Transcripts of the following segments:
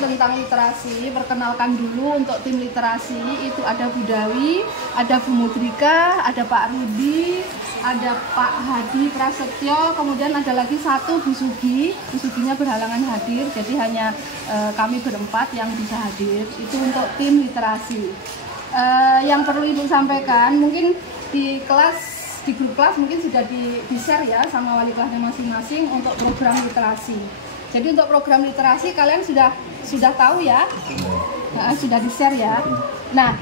tentang literasi, perkenalkan dulu untuk tim literasi. Itu ada Bu Dawi, ada Bu Mudrika, ada Pak Rudi, ada Pak Hadi Prasetyo, kemudian ada lagi satu Bu Sugi. Bu Suginya berhalangan hadir, jadi hanya kami berempat yang bisa hadir. Itu untuk tim literasi. Yang perlu Ibu sampaikan, mungkin di grup kelas mungkin sudah di-share ya sama wali kelasnya masing-masing untuk program literasi. Jadi untuk program literasi kalian sudah tahu ya, sudah di-share ya. Nah,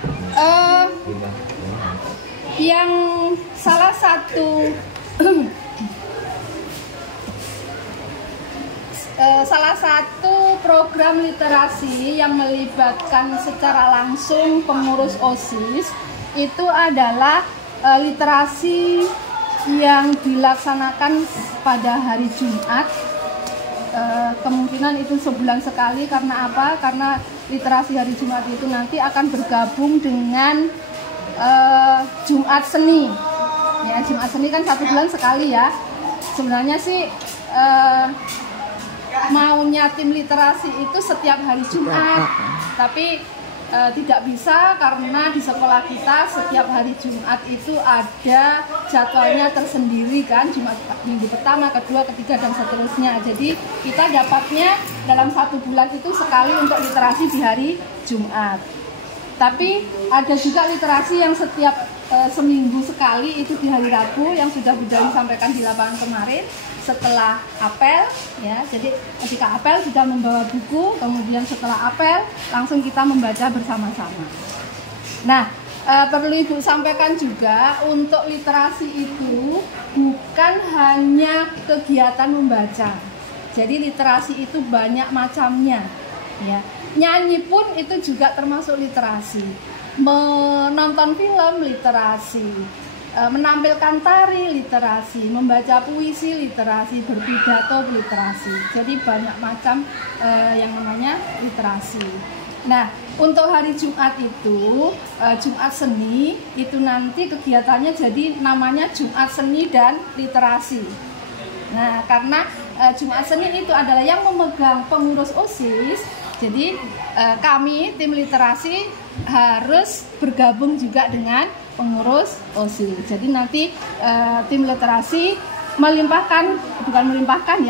yang salah satu program literasi yang melibatkan secara langsung pengurus OSIS itu adalah literasi yang dilaksanakan pada hari Jumat. Kemungkinan itu sebulan sekali. Karena apa? Karena literasi hari Jumat itu nanti akan bergabung dengan Jumat Seni. Ya, Jumat Seni kan 1 bulan sekali ya. Sebenarnya sih maunya tim literasi itu setiap hari Jumat, tapi tidak bisa karena di sekolah kita setiap hari Jumat itu ada jadwalnya tersendiri kan, Jumat minggu pertama, kedua, ketiga dan seterusnya. Jadi kita dapatnya dalam 1 bulan itu sekali untuk literasi di hari Jumat. Tapi ada juga literasi yang setiap seminggu sekali, itu di hari Rabu yang sudah Bu Dawi sampaikan di lapangan kemarin setelah apel ya. Jadi ketika apel sudah membawa buku, kemudian setelah apel langsung kita membaca bersama-sama. Nah, perlu Ibu sampaikan juga untuk literasi itu bukan hanya kegiatan membaca. Jadi literasi itu banyak macamnya ya. Nyanyi pun itu juga termasuk literasi. Menonton film literasi, menampilkan tari literasi, membaca puisi literasi, berpidato literasi. Jadi banyak macam yang namanya literasi. Nah, untuk hari Jumat itu Jumat Seni itu nanti kegiatannya jadi namanya Jumat Seni dan Literasi. Nah, karena Jumat Seni itu adalah yang memegang pengurus OSIS. Jadi kami tim literasi harus bergabung juga dengan pengurus OSIS. Jadi nanti tim literasi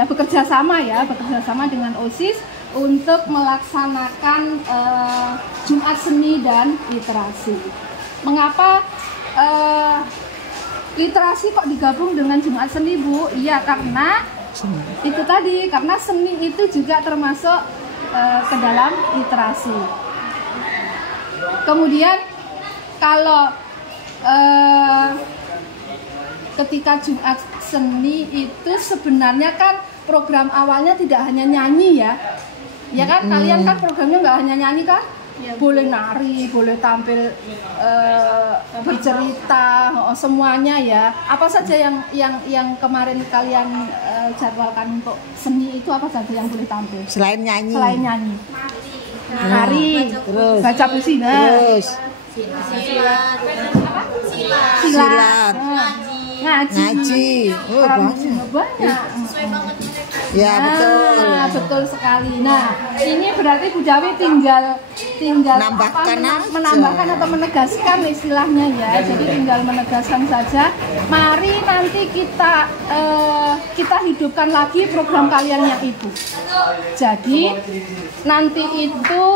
bekerja sama dengan OSIS untuk melaksanakan Jumat Seni dan Literasi. Mengapa literasi kok digabung dengan Jumat Seni, Bu? Iya, karena itu tadi, karena seni itu juga termasuk ke dalam literasi. Kemudian kalau ketika Jumat Seni itu sebenarnya kan program awalnya tidak hanya nyanyi ya. Ya kan, kalian kan programnya nggak hanya nyanyi kan? Ya, boleh nari, boleh tampil bercerita, semuanya ya. Apa saja yang kemarin kalian jadwalkan untuk seni itu, apa saja yang boleh tampil? Selain nyanyi. Nari, terus baca puisi, terus silat, ngaji. Oh, banyak. Ya, betul sekali. Nah, ini berarti Bu Dawi tinggal menambahkan atau menegaskan istilahnya ya. Jadi tinggal menegaskan saja. Mari nanti kita hidupkan lagi program kalian yang itu. Jadi nanti itu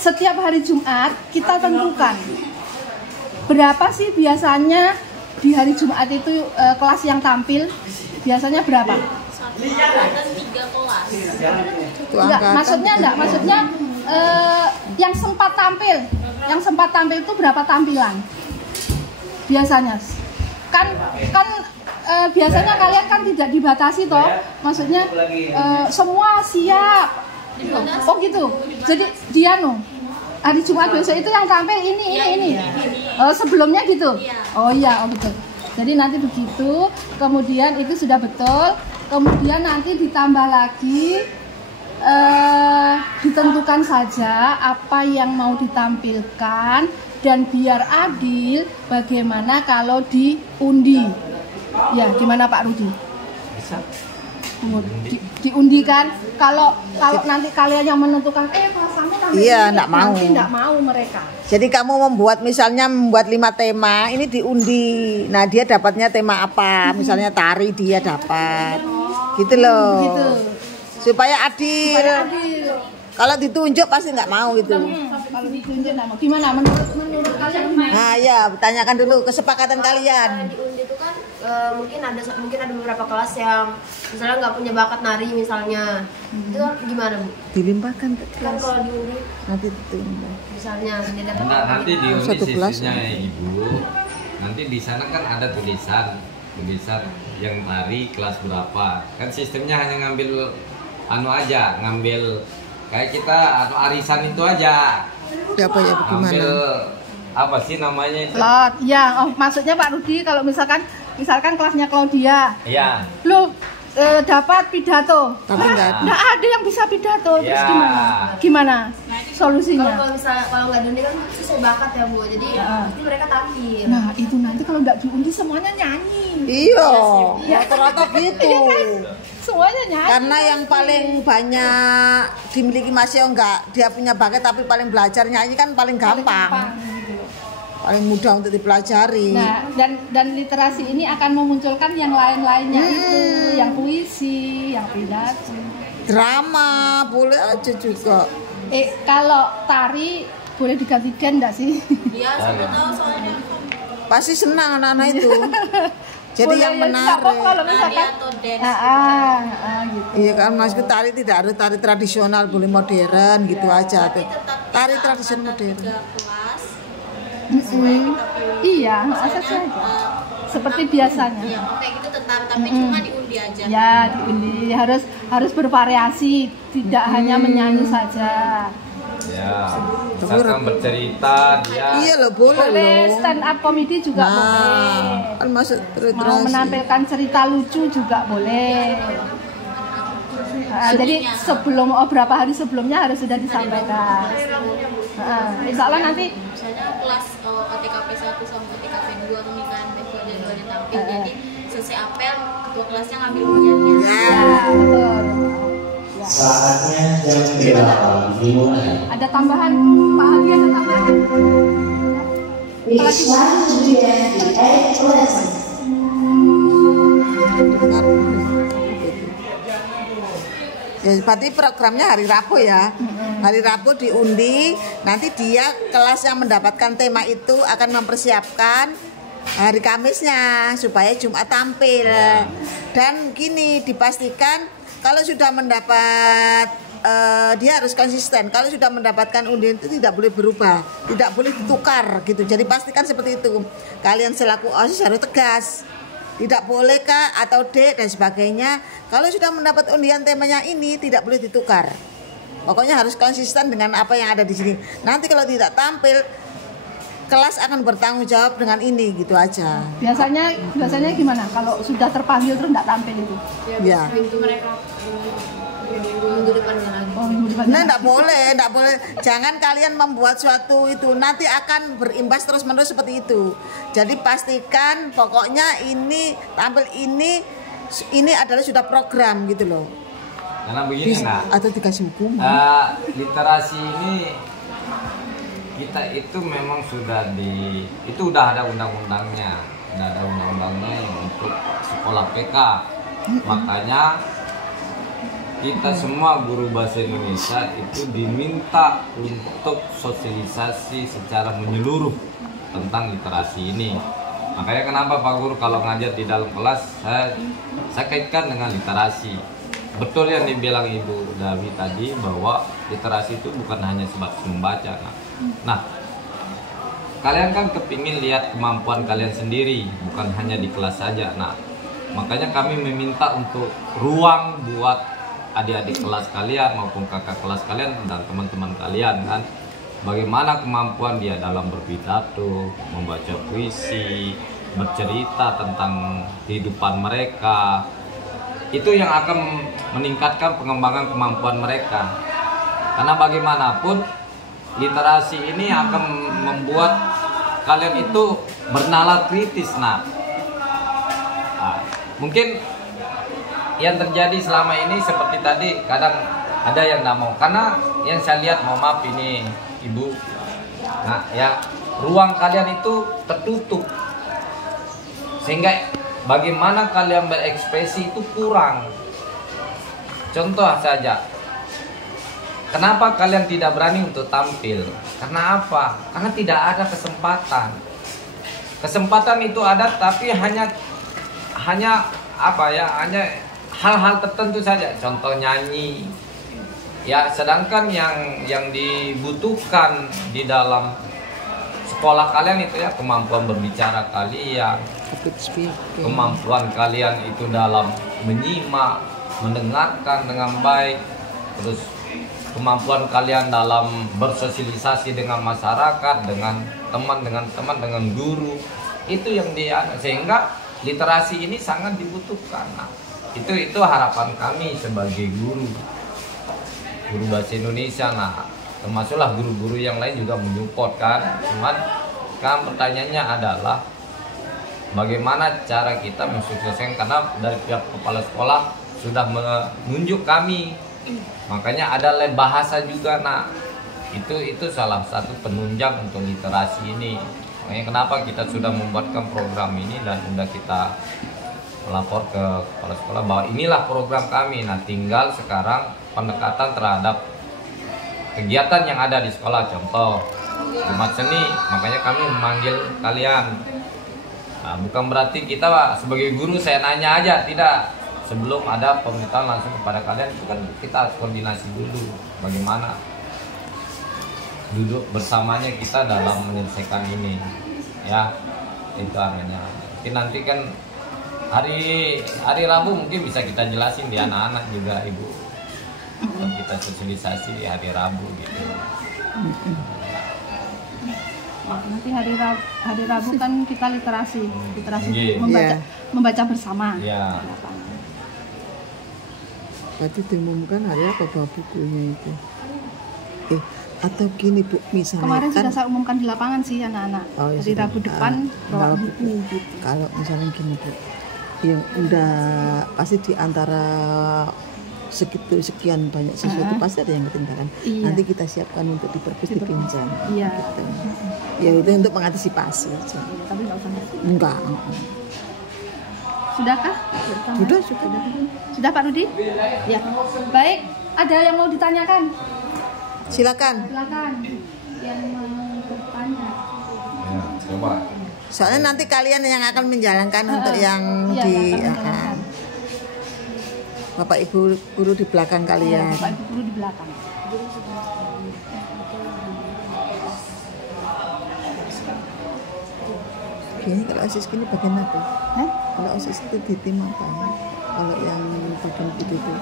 setiap hari Jumat kita tentukan berapa sih biasanya di hari Jumat itu kelas yang tampil, biasanya berapa? Ada 3 kelas. Maksudnya yang sempat tampil itu berapa tampilan? Biasanya kan biasanya kalian kan tidak dibatasi toh, maksudnya semua siap. Oh gitu. Jadi dia hari Jumat besok itu yang tampil ini. Oh, sebelumnya gitu. Oh iya, betul. Jadi nanti begitu, kemudian itu sudah betul. Kemudian nanti ditambah lagi, ditentukan saja apa yang mau ditampilkan, dan biar adil bagaimana kalau diundi. Ya, gimana Pak Rudi? diundikan. Kalau nanti kalian yang menentukan kelas kamu tambah Iya, ini, enggak mau. nanti enggak mau mereka. Jadi kamu membuat 5 tema, ini diundi. Nah, dia dapatnya tema apa? Misalnya tari dia dapat. Gitu loh. Gitu. Supaya adil. Adil. Kalau ditunjuk pasti nggak mau gitu. Kalau ditunjuk enggak mau. Gimana menurut kalian gimana? Nah, ya, tanyakan dulu kesepakatan kalian. Diundi itu kan mungkin ada beberapa kelas yang misalnya nggak punya bakat nari misalnya. Itu gimana, Bu? Dilimpahkan ke Kan kelas. kalau diundi Nanti ditunda. misalnya dia dapat Nah, nanti di Satu kelas. sistemnya Ibu, nanti di sana kan ada tulisan yang tari kelas berapa. Kan sistemnya hanya ngambil ngambil kayak kita arisan itu aja. Apa ya, Ngambil bagaimana? apa sih namanya itu? Lot, ya, maksudnya Pak Rudi kalau misalkan kelasnya Claudia, Iya. lu dapat pidato, Tapi nggak ada. nggak ada yang bisa pidato, terus Ya. gimana solusinya? kalau nggak diundi kan susah bakat ya, Bu. Jadi pasti mereka tampil. Nah itu nanti kalau nggak diundi semuanya nyanyi, Iya, rata-rata gitu. semuanya nyanyi. Karena yang paling banyak dimiliki Mas Yo enggak, dia punya bakat tapi paling belajar nyanyi kan paling gampang. gitu. Paling mudah untuk dipelajari. Nah dan literasi ini akan memunculkan yang lain-lainnya itu, yang puisi, yang pidato. Drama boleh aja juga. Kalau tari boleh digantikan enggak sih? Iya, siapa tahu soalnya Pasti senang anak-anak itu. Jadi Boleh yang ya, nggak apa-apa menarik. kalau nari misalkan atau dance. gitu. Iya kan maksudku tari tidak harus tari tradisional, boleh modern gitu aja tuh. Tari tradisional modern. 3 kelas Iya, sesuai aja. Seperti biasanya. ya kayak gitu tetap, tapi cuma diundi aja. Ya, diundi harus bervariasi, tidak hanya menyanyi saja. Ya. Misalkan bercerita dia. Iya loh, boleh Boleh loh. stand up comedy juga Nah, boleh. kan masuk Mau literasi. menampilkan cerita lucu juga boleh. Jadi berapa hari sebelumnya harus sudah disampaikan. Insya Allah nanti Misalnya kelas OTKP 1 sama OTKP 2 ini kan besoknya dua-duanya tampil. Jadi selesai apel, ketua kelasnya ngambil undiannya. ya, betul. Saatnya jam 8 dimulai. Ada tambahan, Pak Hadi ada tambahan. It's time to begin the 8th lesson. Ya, berarti programnya hari Rabu ya. Hari Rabu diundi, nanti dia kelas yang mendapatkan tema itu akan mempersiapkan hari Kamisnya supaya Jumat tampil. Dan gini dipastikan kalau sudah mendapat dia harus konsisten. Kalau sudah mendapatkan undian itu tidak boleh berubah, tidak boleh ditukar gitu. Jadi pastikan seperti itu. Kalian selaku OSIS harus tegas. Tidak boleh K atau D dan sebagainya. Kalau sudah mendapat undian temanya ini tidak boleh ditukar. Pokoknya harus konsisten dengan apa yang ada di sini. Nanti kalau tidak tampil, kelas akan bertanggung jawab dengan ini gitu aja. Biasanya gimana? Kalau sudah terpanggil terus nggak tampil itu? Ya. Itu mereka minggu depannya lagi. Oh, minggu depan. Nah, enggak boleh. Jangan kalian membuat suatu itu nanti akan berimbas terus-menerus seperti itu. Jadi pastikan pokoknya ini tampil ini adalah sudah program gitu loh. Karena begini nak. Atau dikasih hukum. Literasi ini kita itu memang sudah udah ada undang-undangnya, yang untuk sekolah PK. Makanya kita semua guru bahasa Indonesia itu diminta untuk sosialisasi secara menyeluruh tentang literasi ini. Makanya kenapa Pak Guru kalau ngajar di dalam kelas saya kaitkan dengan literasi. Betul yang dibilang Ibu Davi tadi bahwa literasi itu bukan hanya sebatas membaca. Nah, kalian kan kepingin lihat kemampuan kalian sendiri, bukan hanya di kelas saja. Nah, makanya kami meminta untuk ruang buat adik-adik kelas kalian maupun kakak kelas kalian dan teman-teman kalian kan. Bagaimana kemampuan dia dalam berpidato, membaca puisi, bercerita tentang kehidupan mereka. Itu yang akan meningkatkan pengembangan kemampuan mereka. Karena bagaimanapun literasi ini akan membuat kalian itu bernalar kritis. Nah, mungkin yang terjadi selama ini seperti tadi, kadang ada yang nggak mau, karena yang saya lihat, mohon maaf ini Ibu, nah ya ruang kalian itu tertutup, sehingga bagaimana kalian berekspresi itu kurang. Contoh saja, kenapa kalian tidak berani untuk tampil? Karena apa? Karena tidak ada kesempatan. Kesempatan itu ada, tapi hanya apa ya? Hanya hal-hal tertentu saja. Contoh nyanyi. Ya, sedangkan yang dibutuhkan di dalam sekolah kalian itu ya kemampuan berbicara kalian, kemampuan kalian itu dalam menyimak, mendengarkan dengan baik, terus kemampuan kalian dalam bersosialisasi dengan masyarakat, dengan teman, dengan guru, itu yang sehingga literasi ini sangat dibutuhkan. Nah, itu harapan kami sebagai guru bahasa Indonesia. Nah, termasuklah guru-guru yang lain juga menyupport kan. Cuman kan pertanyaannya adalah bagaimana cara kita mensukseskan, karena dari pihak kepala sekolah sudah menunjuk kami. Makanya ada lab bahasa juga. Nah, itu salah satu penunjang untuk literasi ini. Makanya kenapa kita sudah membuatkan program ini dan sudah kita melapor ke kepala sekolah bahwa inilah program kami. Nah, tinggal sekarang pendekatan terhadap kegiatan yang ada di sekolah. Contoh Jumat Seni, makanya kami memanggil kalian. Nah, bukan berarti kita sebagai guru saya nanya aja, tidak. Sebelum ada pemberitahuan langsung kepada kalian, itu kan kita harus koordinasi dulu bagaimana duduk bersamanya kita dalam menyelesaikan ini, ya itu artinya. Mungkin nanti kan hari Rabu mungkin bisa kita jelasin di anak-anak juga Ibu. Kita sosialisasi di hari Rabu gitu. Nanti hari Rabu kan kita literasi Yeah. membaca bersama. Yeah. Berarti diumumkan hari apa bawa bukunya itu? Atau gini Bu, misalnya Kemarin kan, sudah saya umumkan di lapangan sih anak-anak. Oh, ya Hari sudah. Rabu depan bawa buku gitu. Kalau misalnya gini Bu, ya udah pasti di antara sekian banyak sesuatu pasti ada yang ketinggalan. Iya. Nanti kita siapkan untuk diperpus dipinjam. Iya. Gitu. Ya itu untuk mengantisipasi aja. Tapi nggak usah ngerti. Enggak. Sudahkah? Sudah. Sudah Pak Rudi? Ya. Baik, ada yang mau ditanyakan? Silakan. Silakan. Yang mau bertanya. Ya, coba. Soalnya nanti kalian yang akan menjalankan untuk yang Iya, di yang akan menjalankan. Bapak Ibu guru di belakang Iya, kalian. Bapak Ibu guru di belakang. Gini kalau OSIS gini bagian apa? Hah? Kalau OSIS itu di tim apa? Kalau yang bagian gitu itu.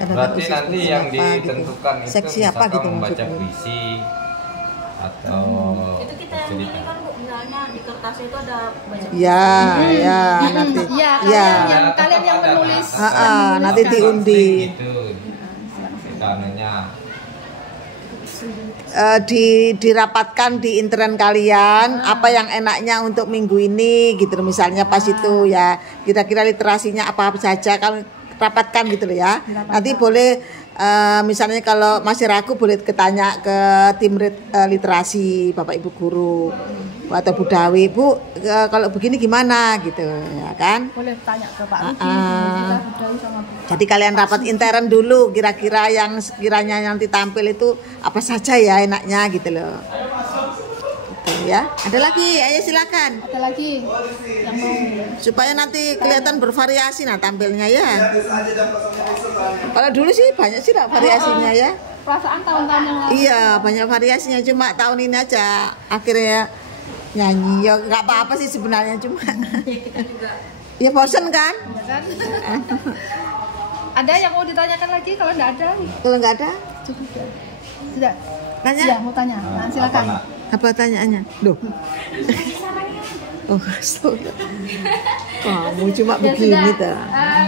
Ada Berarti OSIS nanti bagian yang apa gitu. ditentukan itu Seksi apa misalkan gitu membaca maksudnya? puisi atau Itu kita yang milih kan Bu, misalnya di kertas itu ada baca Ya, ya nanti. Iya, Ya. kalian yang menulis. Nanti diundi. gitu. Kita nanya. Dirapatkan di intern kalian apa yang enaknya untuk minggu ini gitu misalnya pas itu ya kira-kira literasinya apa saja kalau rapatkan gitu loh ya. Nanti boleh misalnya kalau masih ragu boleh ketanya ke tim literasi Bapak Ibu guru atau Bu Dawi, Bu kalau begini gimana gitu ya kan. Boleh tanya ke Pak Rudi, kita Budawi sama Bu. Jadi kalian rapat intern dulu kira-kira yang sekiranya nanti tampil itu apa saja ya enaknya gitu loh. Gitu ya. Ada lagi, ayo silakan. Ada lagi yang mau. Supaya nanti kelihatan bervariasi nah tampilnya ya. Kalau dulu sih banyak sih lah variasinya ya. Perasaan tahun-tahun yang lalu. Iya, banyak variasinya cuma tahun ini aja akhirnya nyanyi ya nggak apa-apa sih sebenarnya cuma. kita juga. Ya bosen kan? Kan? Ada yang mau ditanyakan lagi? Kalau nggak ada, Kalau nggak ada, cukup ya. Sudah. tanya. Iya, mau tanya. Nah, silakan. Apa, Nak? Apa tanyaannya? Loh. Oh, astaga. Kamu cuma Ya begini sudah. dah.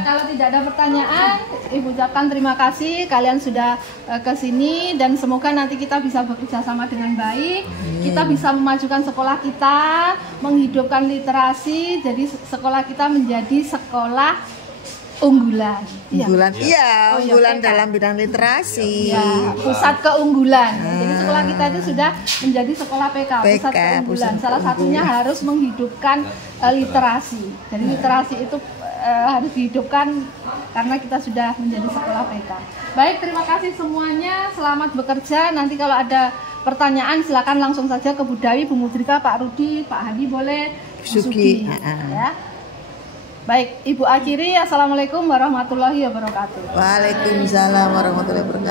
Kalau tidak ada pertanyaan, Ibu ucapkan terima kasih kalian sudah ke sini dan semoga nanti kita bisa bekerja sama dengan baik. Kita bisa memajukan sekolah kita, menghidupkan literasi, jadi sekolah kita menjadi sekolah unggulan. Iya. Unggulan, iya, Oh, iya, unggulan PK. dalam bidang literasi. Ya, pusat keunggulan. Jadi sekolah kita itu sudah menjadi sekolah PK, pusat PK, keunggulan. pusat Salah satunya keunggulan. harus menghidupkan literasi. Jadi literasi itu harus dihidupkan karena kita sudah menjadi sekolah PK. Baik, terima kasih semuanya. Selamat bekerja. Nanti kalau ada pertanyaan silakan langsung saja ke Bu Dawi, Bu Mudrika, Pak Rudi, Pak Hadi boleh, Bu Sugi. Sugi. Ya. Baik, Ibu akhiri. Assalamualaikum warahmatullahi wabarakatuh. Waalaikumsalam warahmatullahi wabarakatuh.